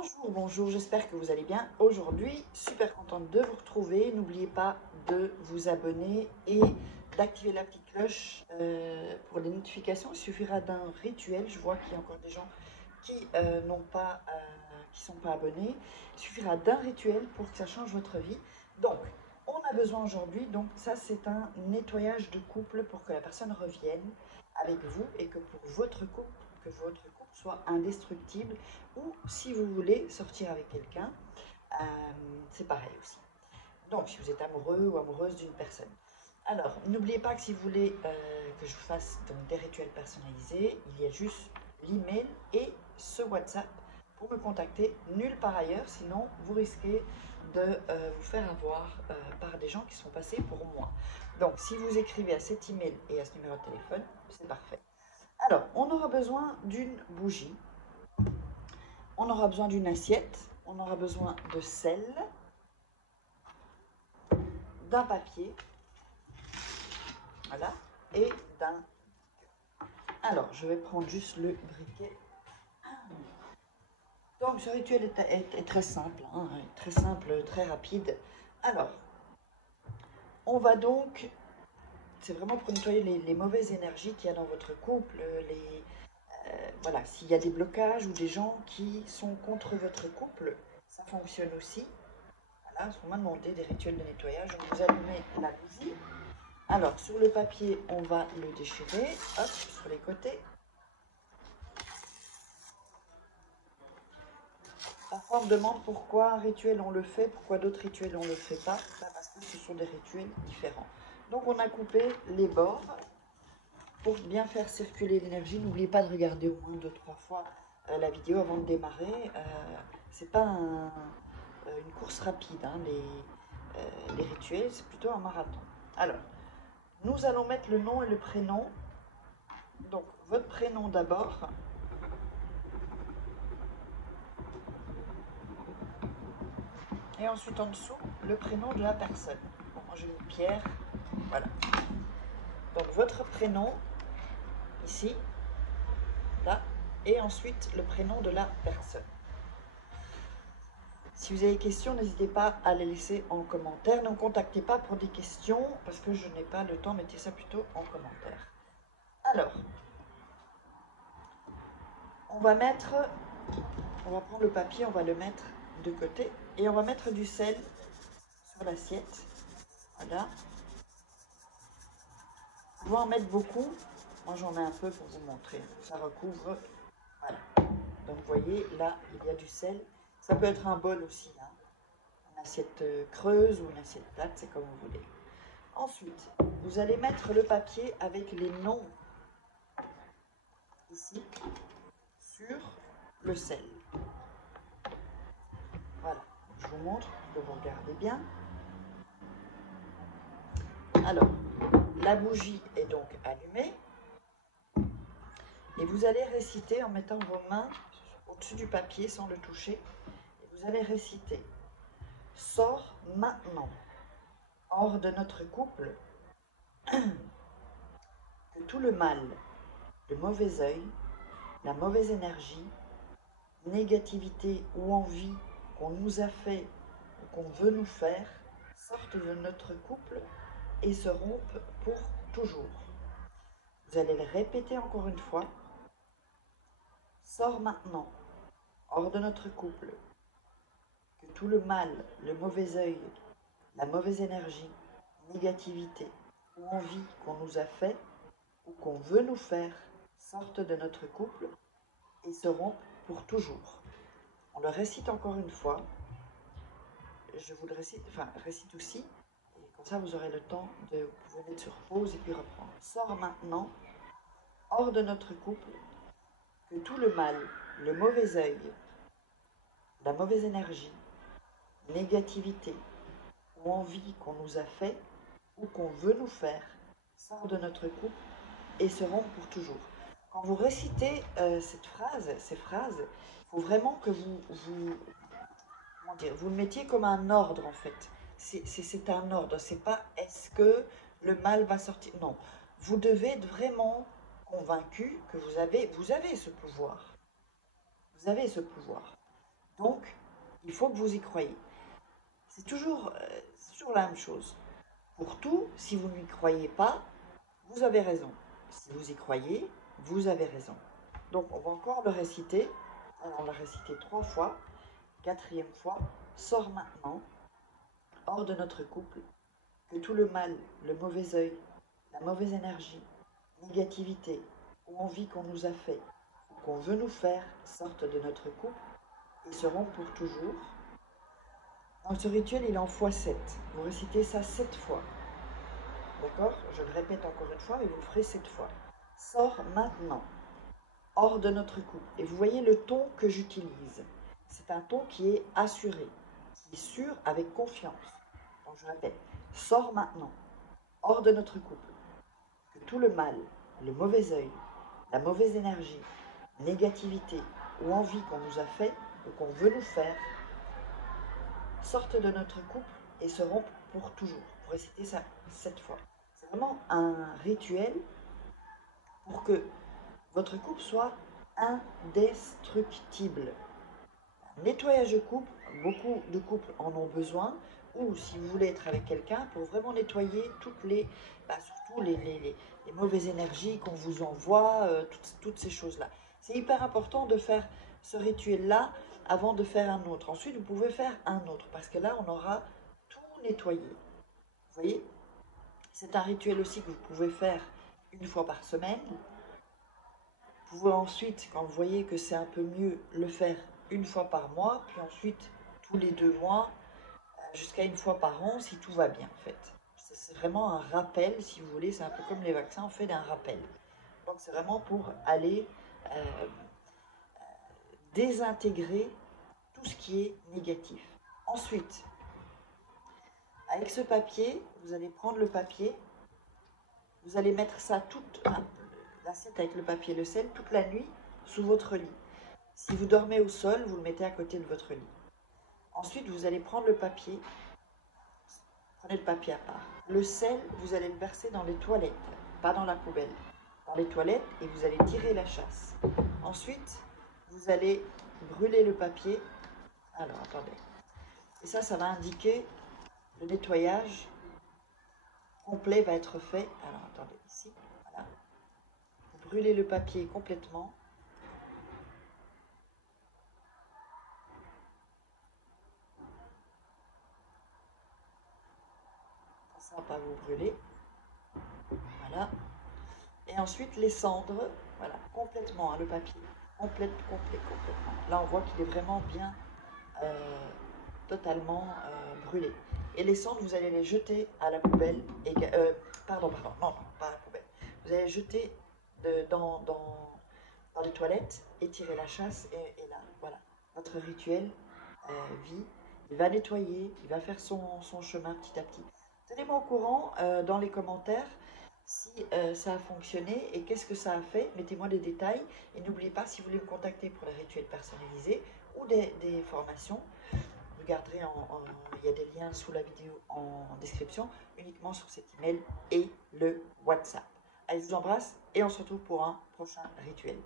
Bonjour, bonjour, j'espère que vous allez bien. Aujourd'hui, super contente de vous retrouver. N'oubliez pas de vous abonner et d'activer la petite cloche pour les notifications. Il suffira d'un rituel. Je vois qu'il y a encore des gens qui qui sont pas abonnés. Il suffira d'un rituel pour que ça change votre vie. Donc, on a besoin aujourd'hui, donc ça c'est un nettoyage de couple pour que la personne revienne avec vous et que pour que votre couple soit indestructible ou si vous voulez sortir avec quelqu'un, euh, c'est pareil aussi. Donc, si vous êtes amoureux ou amoureuse d'une personne. Alors, n'oubliez pas que si vous voulez que je vous fasse donc, des rituels personnalisés, il y a juste l'email et ce WhatsApp pour me contacter nulle part ailleurs, sinon vous risquez de vous faire avoir par des gens qui sont passés pour moi. Donc, si vous écrivez à cet email et à ce numéro de téléphone, c'est parfait. Alors, on aura besoin d'une bougie, on aura besoin d'une assiette, on aura besoin de sel, d'un papier, voilà, et d'un... Alors, je vais prendre juste le briquet. Donc, ce rituel est très simple, hein, très simple, très rapide. Alors, on va donc... C'est vraiment pour nettoyer les mauvaises énergies qu'il y a dans votre couple, voilà, s'il y a des blocages ou des gens qui sont contre votre couple, ça fonctionne aussi. Voilà, on m'a demandé des rituels de nettoyage. Donc, vous allumez la bougie. Alors, sur le papier, on va le déchirer, hop, sur les côtés. Parfois, on me demande pourquoi un rituel on le fait, pourquoi d'autres rituels on ne le fait pas. Parce que ce sont des rituels différents. Donc, on a coupé les bords pour bien faire circuler l'énergie. N'oubliez pas de regarder au moins 2-3 fois la vidéo avant de démarrer. C'est pas une course rapide, hein, les rituels, c'est plutôt un marathon. Alors, nous allons mettre le nom et le prénom. Donc, votre prénom d'abord. Et ensuite en dessous, le prénom de la personne. Bon, moi j'ai mis Pierre, voilà. Donc votre prénom, ici, là, et ensuite le prénom de la personne. Si vous avez des questions, n'hésitez pas à les laisser en commentaire. Ne me contactez pas pour des questions, parce que je n'ai pas le temps, mettez ça plutôt en commentaire. Alors, on va prendre le papier, on va le mettre de côté, et on va mettre du sel sur l'assiette. Voilà. Vous pouvez en mettre beaucoup. Moi, j'en mets un peu pour vous montrer. Ça recouvre. Voilà. Donc, vous voyez, là, il y a du sel. Ça peut être un bol aussi. Hein. Une assiette creuse ou une assiette plate, c'est comme vous voulez. Ensuite, vous allez mettre le papier avec les noms, ici, sur le sel. Voilà. Je vous montre, que vous regardez bien. Alors, la bougie est donc allumée. Et vous allez réciter en mettant vos mains au-dessus du papier sans le toucher. Et vous allez réciter. Sors maintenant, hors de notre couple, que tout le mal, le mauvais œil, la mauvaise énergie, négativité ou envie qu'on nous a fait ou qu'on veut nous faire sortent de notre couple et se rompent pour toujours. Vous allez le répéter encore une fois. Sors maintenant, hors de notre couple, que tout le mal, le mauvais œil, la mauvaise énergie, négativité ou envie qu'on nous a fait ou qu'on veut nous faire sortent de notre couple et se rompent pour toujours. On le récite encore une fois. Je vous le récite aussi. Et comme ça, vous aurez le temps de vous pouvez mettre sur pause et puis reprendre. Sors maintenant, hors de notre couple, que tout le mal, le mauvais œil, la mauvaise énergie, négativité ou envie qu'on nous a fait ou qu'on veut nous faire sort de notre couple et se rompent pour toujours. Quand vous récitez ces phrases, il faut vraiment que vous le mettiez comme un ordre en fait. C'est un ordre, c'est pas est-ce que le mal va sortir. Non, vous devez être vraiment convaincu que vous avez ce pouvoir. Vous avez ce pouvoir. Donc, il faut que vous y croyez. C'est toujours la même chose. Pour tout, si vous n'y croyez pas, vous avez raison. Si vous y croyez, vous avez raison. Donc, on va encore le réciter. Alors, on l'a récité 3 fois. 4e fois, sors maintenant, hors de notre couple, que tout le mal, le mauvais œil, la mauvaise énergie, négativité ou envie qu'on nous a fait, ou qu'on veut nous faire, sortent de notre couple et seront pour toujours. Dans ce rituel, il est en x7. Vous récitez ça 7 fois. D'accord? Je le répète encore une fois, mais vous le ferez 7 fois. Sors maintenant, hors de notre couple. Et vous voyez le ton que j'utilise. C'est un ton qui est assuré, qui est sûr, avec confiance. Donc je répète, sors maintenant, hors de notre couple. Que tout le mal, le mauvais œil, la mauvaise énergie, négativité ou envie qu'on nous a fait ou qu'on veut nous faire sortent de notre couple et se rompent pour toujours. Vous récitez ça 7 fois. C'est vraiment un rituel pour que votre couple soit indestructible. Nettoyage de couple, beaucoup de couples en ont besoin, ou si vous voulez être avec quelqu'un, pour vraiment nettoyer toutes surtout les mauvaises énergies qu'on vous envoie, toutes ces choses-là. C'est hyper important de faire ce rituel-là avant de faire un autre. Ensuite, vous pouvez faire un autre, parce que là, on aura tout nettoyé. Vous voyez? C'est un rituel aussi que vous pouvez faire une fois par semaine. Vous pouvez ensuite, quand vous voyez que c'est un peu mieux, le faire une fois par mois, puis ensuite tous les 2 mois, jusqu'à une fois par an, si tout va bien en fait. C'est vraiment un rappel, si vous voulez, c'est un peu comme les vaccins, on fait un rappel. Donc c'est vraiment pour aller désintégrer tout ce qui est négatif. Ensuite, avec ce papier, vous allez prendre le papier, vous allez mettre ça l'assiette avec le papier et le sel toute la nuit sous votre lit. Si vous dormez au sol, vous le mettez à côté de votre lit. Ensuite, vous allez prendre le papier, prenez le papier à part. Le sel, vous allez le verser dans les toilettes, pas dans la poubelle. Dans les toilettes, et vous allez tirer la chasse. Ensuite, vous allez brûler le papier. Alors, attendez. Et ça va indiquer le nettoyage complet va être fait. Alors, attendez, ici, voilà. Vous brûlez le papier complètement. Ça va pas vous brûler. Voilà. Et ensuite, les cendres, voilà, complètement, hein, le papier. Complètement. Là, on voit qu'il est vraiment bien totalement brûlé. Et les cendres, vous allez les jeter à la poubelle. Pardon, non, pas à la poubelle. Vous allez les jeter dans les toilettes et tirer la chasse. Et là, voilà, votre rituel vit. Il va nettoyer, il va faire son chemin petit à petit. Tenez-moi au courant dans les commentaires si ça a fonctionné et qu'est-ce que ça a fait. Mettez-moi des détails. Et n'oubliez pas, si vous voulez me contacter pour les rituels personnalisés ou des formations, vous regarderez, il y a des liens sous la vidéo en description, uniquement sur cet email et le WhatsApp. Allez, je vous embrasse et on se retrouve pour un prochain rituel.